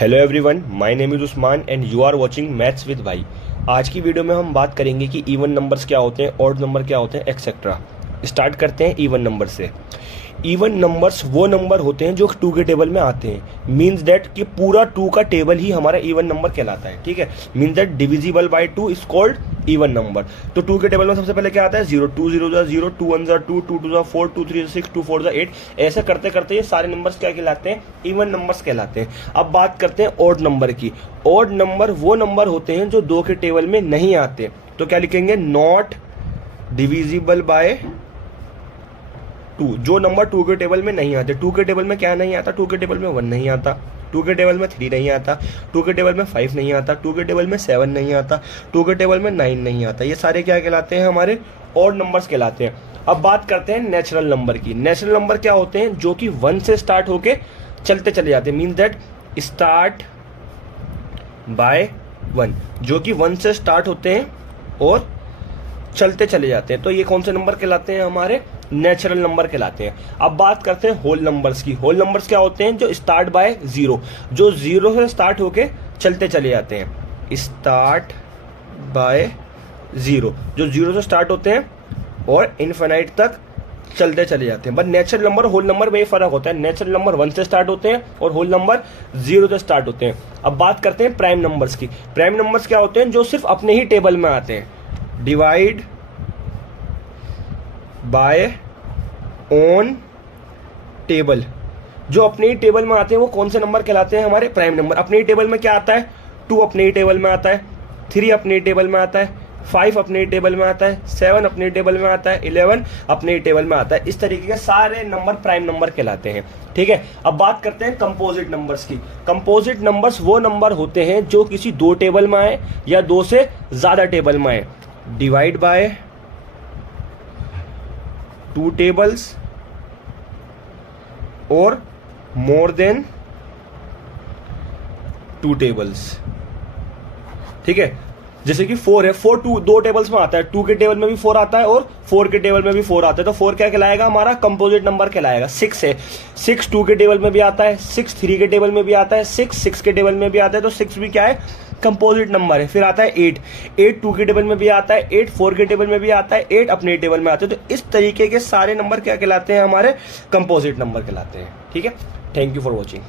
Hello everyone, my name is Usman and you are watching maths with भाई। आज की video में हम बात करेंगे कि इवन नंबर्स क्या होते हैं, ऑड नंबर क्या होते हैं, एक्सेट्रा। स्टार्ट करते हैं इवन नंबर से। इवन नंबर्स वो नंबर होते हैं जो 2 के टेबल में आते हैं। मीन्स दैट कि पूरा 2 का टेबल ही हमारा इवन नंबर कहलाता है। ठीक है, means that divisible by 2 is called even number. तो 2 के टेबल में सबसे पहले क्या आता है? 0, 2 0 0, 2 1 2, 2 2 4, 2 3 6, 2 4 8। ऐसे करते करते ये सारे नंबर्स क्या कहलाते हैं? इवन नंबर्स कहलाते हैं। अब बात करते हैं ऑड नंबर की। ऑड नंबर वो नंबर होते हैं जो 2 के टेबल में नहीं आते। तो क्या लिखेंगे? Not divisible by 2। जो नंबर 2 के टेबल में नहीं आते। 2 के टेबल में क्या नहीं आता? 2 के टेबल में 1 नहीं आता, 2 के टेबल में 3 नहीं आता, 2 के टेबल में 5 नहीं आता, 2 के टेबल में 7 नहीं आता, 2 के टेबल में 9 नहीं आता। ये सारे क्या कहलाते हैं? हमारे ऑड नंबर्स कहलाते हैं। अब बात करते हैं नेचुरल नंबर की। नेचुरल नंबर क्या होते हैं? जो कि 1 से स्टार्ट होके चलते चले जाते हैं। मीन्स दैट स्टार्ट बाय 1, जो कि 1 से स्टार्ट होते हैं और चलते चले जाते हैं। तो ये कौन से नंबर कहलाते हैं? हमारे नेचुरल नंबर कहलाते हैं। अब बात करते हैं होल नंबर्स की। होल नंबर्स क्या होते हैं? जो स्टार्ट बाय 0, जो 0 से स्टार्ट होके चलते चले जाते हैं। स्टार्ट बाय 0, जो 0 से स्टार्ट होते हैं और इनफिनाइट तक चलते चले जाते हैं। But natural number whole number में ये फर्क होता है। नेचुरल नंबर 1 से स्टार्ट होते हैं और होल नंबर 0 से स्टार्ट होते हैं। अब बात करते हैं प्राइम नंबर्स की। प्राइम नंबर्स क्या होते हैं? जो सिर्फ अपने ही टेबल में आते हैं। डिवाइड बाय ऑन टेबल, जो अपने ही टेबल में आते हैं वो कौन से नंबर कहलाते हैं? हमारे प्राइम नंबर। अपने ही टेबल में क्या आता है? 2 अपने ही टेबल में आता है, 3 अपने ही टेबल में आता है, 5 अपने ही टेबल में आता है, 7 अपने ही टेबल में आता है, 11 अपने ही टेबल में आता है। इस तरीके के सारे नंबर प्राइम नंबर कहलाते हैं। ठीक है, अब बात करते हैं कंपोजिट नंबर्स की। कंपोजिट नंबर्स वो नंबर होते हैं जो किसी 2 टेबल में आए या 2 से ज्यादा टेबल में आए। डिवाइड बाय 2 टेबल्स और मोर देन 2 टेबल्स। ठीक है, जैसे कि 4 है, 4 2 टेबल्स में आता है। 2 के टेबल में भी 4 आता है और 4 के टेबल में भी 4 आता है। तो 4 क्या कहलाएगा? हमारा कंपोजिट नंबर कहलाएगा। 6 है, 6 2 के टेबल में भी आता है, 6 3 के टेबल में भी आता है, 6 के टेबल में भी आता है। तो 6 भी क्या है? कंपोजिट नंबर है। फिर आता है 8 2 के टेबल में भी आता है, 8 4 के टेबल में भी आता है, 8 अपने टेबल में आते हैं। तो इस तरीके के सारे नंबर क्या कहलाते हैं? हमारे कंपोजिट नंबर कहलाते हैं। ठीक है, थैंक यू फॉर वॉचिंग।